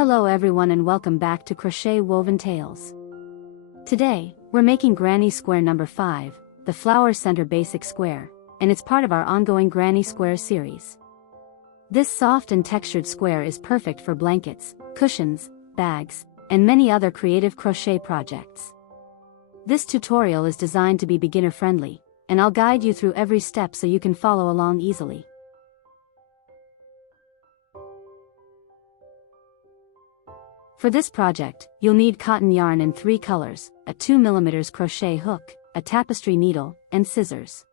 Hello everyone and welcome back to Crochet Woventales. Today, we're making Granny Square number 5, the flower center basic square, and it's part of our ongoing Granny Square series. This soft and textured square is perfect for blankets, cushions, bags, and many other creative crochet projects. This tutorial is designed to be beginner-friendly, and I'll guide you through every step so you can follow along easily. For this project, you'll need cotton yarn in 3 colors, a 2mm crochet hook, a tapestry needle, and scissors.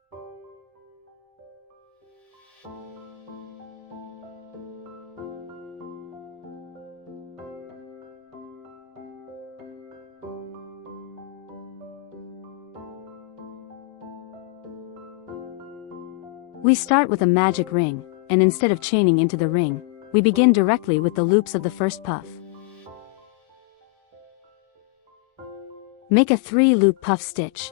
We start with a magic ring, and instead of chaining into the ring, we begin directly with the loops of the first puff. Make a 3-loop puff stitch.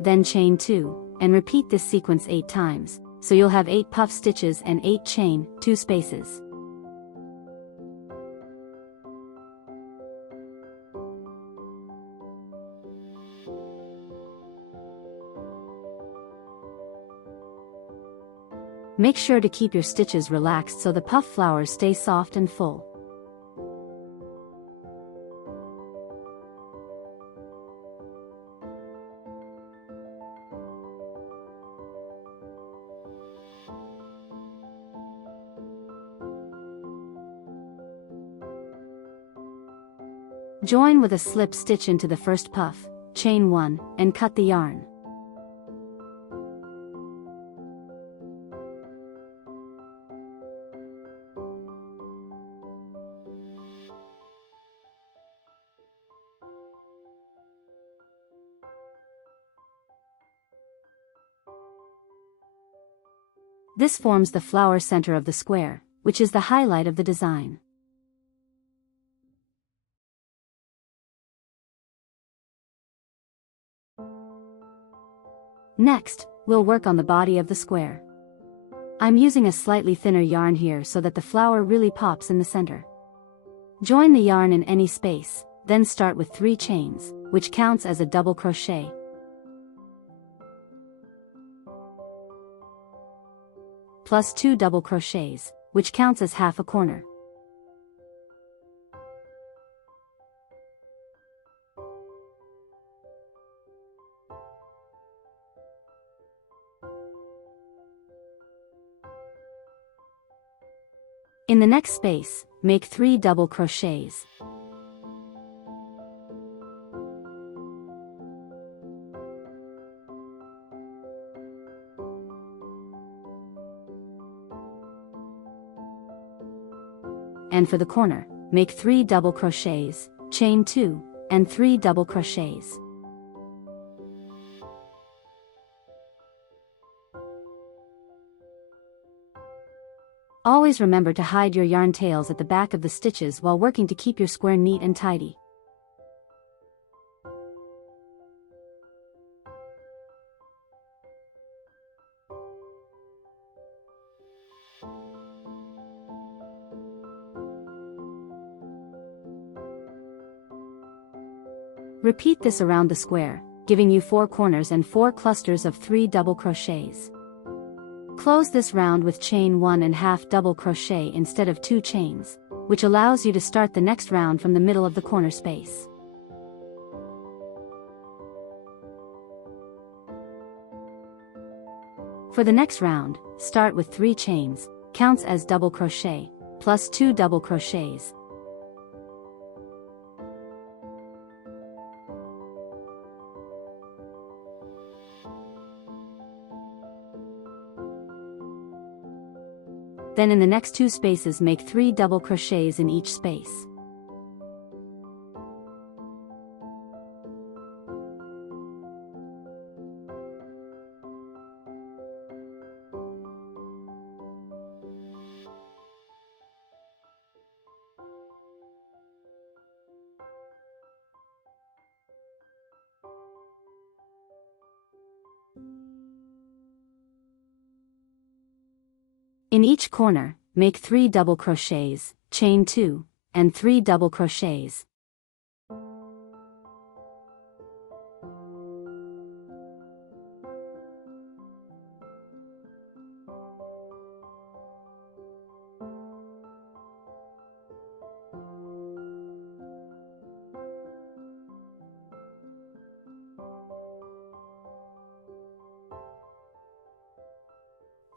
Then chain 2, and repeat this sequence 8 times. So you'll have 8 puff stitches and 8 chain, 2 spaces. Make sure to keep your stitches relaxed so the puff flowers stay soft and full. Join with a slip stitch into the first puff, chain 1, and cut the yarn. This forms the flower center of the square, which is the highlight of the design. Next, we'll work on the body of the square. I'm using a slightly thinner yarn here so that the flower really pops in the center. Join the yarn in any space, then start with 3 chains, which counts as a double crochet. Plus 2 double crochets, which counts as half a corner. In the next space, make 3 double crochets. And for the corner, make 3 double crochets, chain 2, and 3 double crochets. Always remember to hide your yarn tails at the back of the stitches while working to keep your square neat and tidy. Repeat this around the square, giving you 4 corners and 4 clusters of 3 double crochets. Close this round with chain 1 and half double crochet instead of 2 chains, which allows you to start the next round from the middle of the corner space. For the next round, start with 3 chains, counts as double crochet, plus 2 double crochets. Then in the next 2 spaces make 3 double crochets in each space. In each corner, make 3 double crochets, chain 2, and 3 double crochets.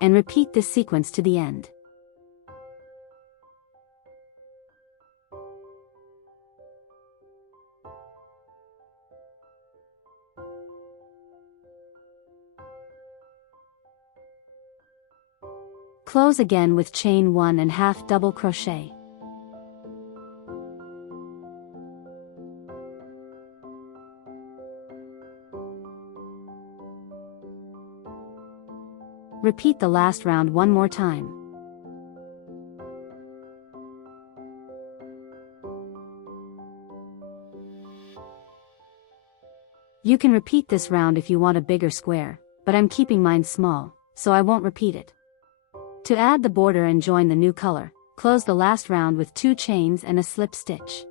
And repeat this sequence to the end. Close again with chain 1 and half double crochet. Repeat the last round one more time. You can repeat this round if you want a bigger square, but I'm keeping mine small, so I won't repeat it. To add the border and join the new color, close the last round with 2 chains and a slip stitch.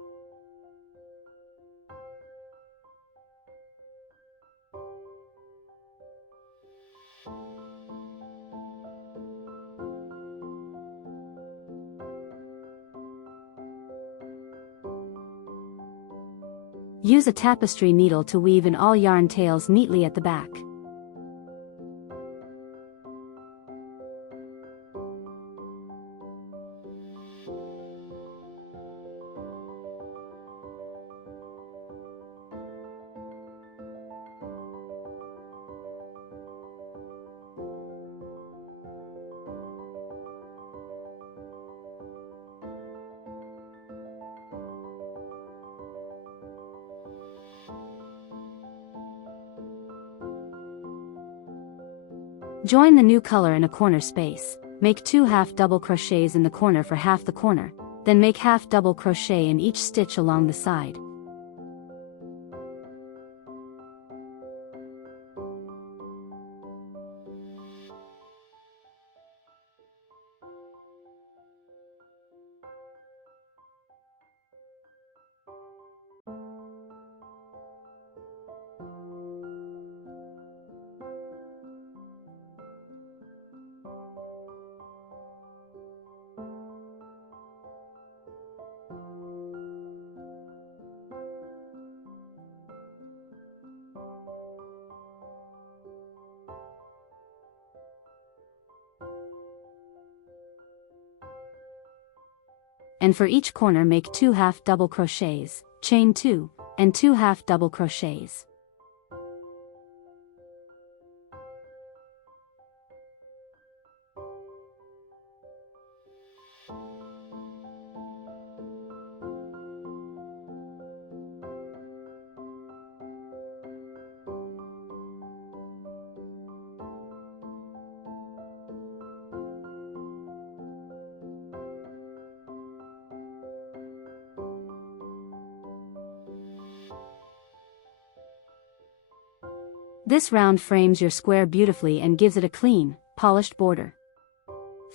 Use a tapestry needle to weave in all yarn tails neatly at the back. Join the new color in a corner space, make 2 half double crochets in the corner for half the corner, then make half double crochet in each stitch along the side. And for each corner make 2 half double crochets, chain 2, and 2 half double crochets. This round frames your square beautifully and gives it a clean, polished border.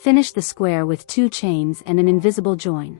Finish the square with 2 chains and an invisible join.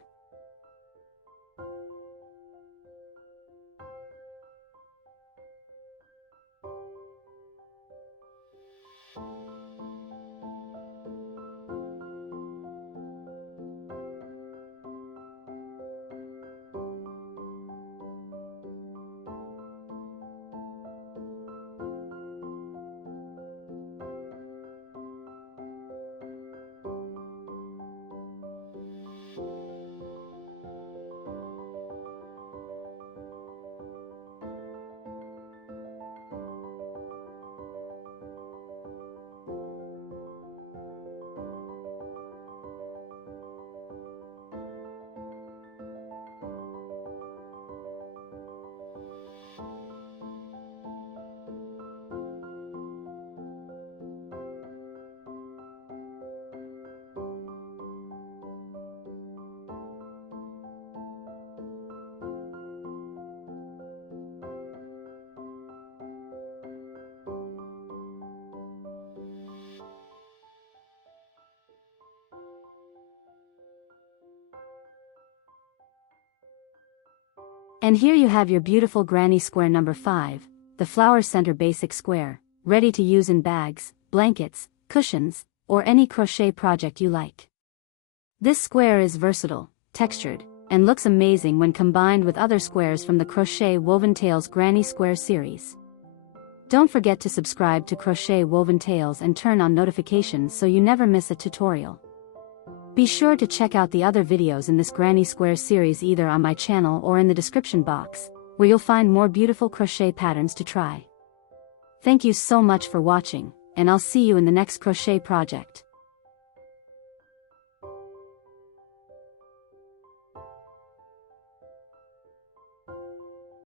And here you have your beautiful granny square number 5, the flower center basic square, ready to use in bags, blankets, cushions, or any crochet project you like. This square is versatile, textured, and looks amazing when combined with other squares from the Crochetwoventales Granny Square series. Don't forget to subscribe to Crochetwoventales and turn on notifications so you never miss a tutorial. Be sure to check out the other videos in this Granny Square series either on my channel or in the description box, where you'll find more beautiful crochet patterns to try. Thank you so much for watching, and I'll see you in the next crochet project.